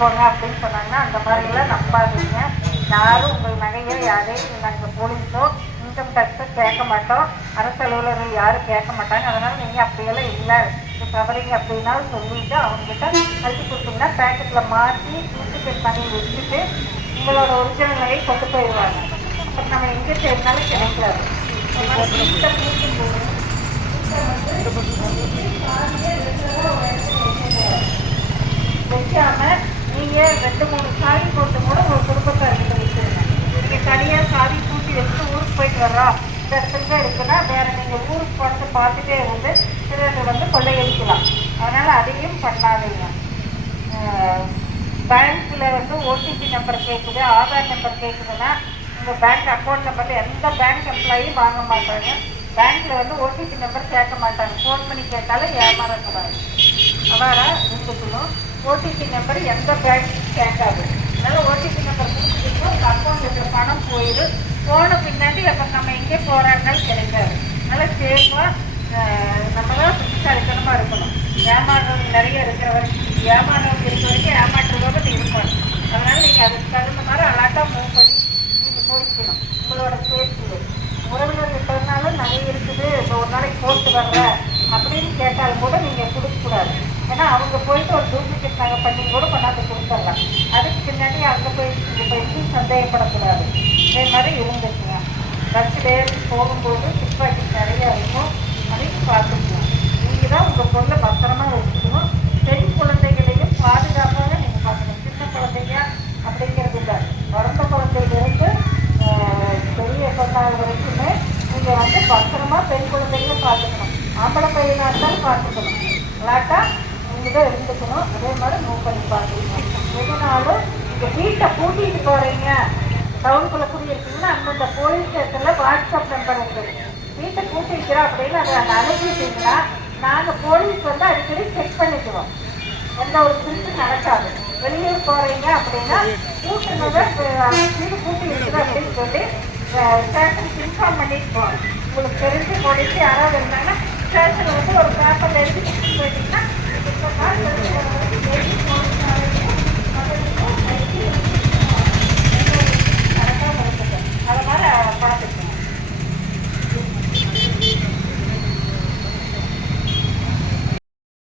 போங்க அப்படின்னு சொன்னாங்கன்னா அந்த மாதிரிலாம் நம்பாதீங்க. யாரும் உங்கள் நகையை யாரையும் நாங்கள் போலீஸோ இன்கம் டேக்ஸோ கேட்க மாட்டோம், அரசு அலுவலர்கள் யாரும் கேட்க மாட்டாங்க. அதனால் நீங்கள் அப்படியெல்லாம் இல்லை தவறீங்க அப்படின்னாலும் சொல்லிட்டு அவங்ககிட்ட கழிச்சு கொடுத்தீங்கன்னா பேக்கெட்டில் மாற்றி டூப்ளிகேட் பண்ணி வச்சுட்டு உங்களோட ஒரிஜினல் நகையை கொண்டு போயிடுவாங்க. அப்புறம் நம்ம எங்கே சேர்ந்தாலும் கிடைக்காது. வைக்காம நீங்க 2-3 சாதி போட்டு கூட ஒரு குடும்பத்தார்கிட்ட வச்சிருங்க. நீங்க தனியா சாதி பூட்டி வச்சு ஊருக்கு போயிட்டு வர்றோம், இந்த இடத்துல இருக்குன்னா வேற நீங்க ஊருக்கு வந்து பார்த்துட்டே இருந்து சிலர் வந்து கொள்ளையடிக்கலாம். அதனால அதையும் பண்ணாதீங்க. பேங்க்ல வந்து ஓடிபி நம்பர் கேட்குது, ஆதார் நம்பர் கேட்குதுன்னா உங்க பேங்க் அக்கௌண்ட் நம்பர்ல எந்த பேங்க் எம்ப்ளாயும் வாங்க மாட்டாங்க. பேங்க்ல வந்து ஓடிபி நம்பர் கேட்க மாட்டாங்க. ஃபோன் பண்ணி கேட்டாலும் ஏமாறக்கூடாது, அவ்வாறா இருந்துக்கணும். ஓடிபி நம்பர் எந்த பேங்க் கேட்காது. அதனால ஓடிபி நம்பர் கொடுத்துட்டீங்கன்னா உங்க அக்கௌண்ட்ல இருக்கிற பணம் போயிடும். போன பின்னாடி அப்போ நம்ம எங்கே போறாங்கன்னு கிடைக்காது. அதனால சேஃபா நம்ம தான் புத்திசாலித்தனமா இருக்கணும். ஏமாறுறவங்க நிறைய இருக்கிற வரைக்கும், ஏமாறுறவங்க இருக்க வரைக்கும் ஏமாற்றுறதோட இருக்கணும். அதனால நீங்க அதுக்கு தகுந்த மாதிரி அலாட்டா மூவ் பண்ணி நீங்க போய்க்கணும். உங்களோட சேஃப்டி உறவினர்கள் சொன்னாலும் நகை இருக்குது, இப்போ ஒரு நாளைக்கு போட்டு வர்ற அப்படின்னு கேட்டாலும் கூட நீங்க கொடுக்கக்கூடாது. ஏன்னா அவங்க போயிட்டு ஒரு டூப்ளிகேட் நகை பண்ணி கூட கொண்டாந்து கொடுத்துடலாம். அதுக்கு பின்னாடி அங்கே போயிட்டு இங்கே போயிட்டு சந்தேகப்படக்கூடாது. இதே மாதிரி இருந்துச்சுங்க. பஸ்ஸில் ஏறி போகும்போது துப்பாக்கி நிறைய இருக்கும், அதையும் பார்த்துக்கணும். நீங்கள் தான் உங்கள் பொருளை பத்திரமா வச்சுக்கணும். பெண் குழந்தைகளையும் பாதுகாப்பாக நீங்கள் பார்க்கணும். சின்ன குழந்தைங்க அப்படிங்கிறது இல்லை, பிறந்த குழந்தையிலிருந்து பெரிய கொண்டாடு வரைக்குமே நீங்கள் வந்து பத்திரமா பெண் குழந்தைகளை பார்த்துக்கணும். ஆம்பளை பையனாக இருந்தாலும் பார்த்துக்கணும். இல்லாட்டா நீங்கள் தான் இருந்துக்கணும். அதே மாதிரி மூவ் பண்ணி பார்த்துக்கணும். எதுனாலும் நீங்கள் வீட்டை பூட்டிட்டு போகிறீங்க, டவுனுக்குள்ளே குடியிருக்கீங்கன்னா அந்தந்த போலீஸ் ஸ்டேஷனில் வாட்ஸ்அப் நம்பர் இருக்குது. வீட்டை பூட்டி வைக்கிறோம் அப்படின்னு அதை அனுப்பிட்டீங்கன்னா நாங்கள் போலீஸ் வந்து அடிக்கடி செக் பண்ணிக்குவோம். எந்த ஒரு திருட்டு நடக்காது. வெளியூர் போகிறீங்க அப்படின்னா பூட்டுனதை வீடு பூட்டி இருக்குது அப்படின்னு சொல்லி ஸ்டேஷனுக்கு இன்ஃபார்ம் பண்ணிட்டு போகணும். உங்களுக்கு தெரிஞ்ச போலீஸ் யாராவது இருந்தாங்கன்னா ஸ்டேஷன் வந்து ஒரு பேப்பரில் எழுதி போயிட்டீங்கன்னா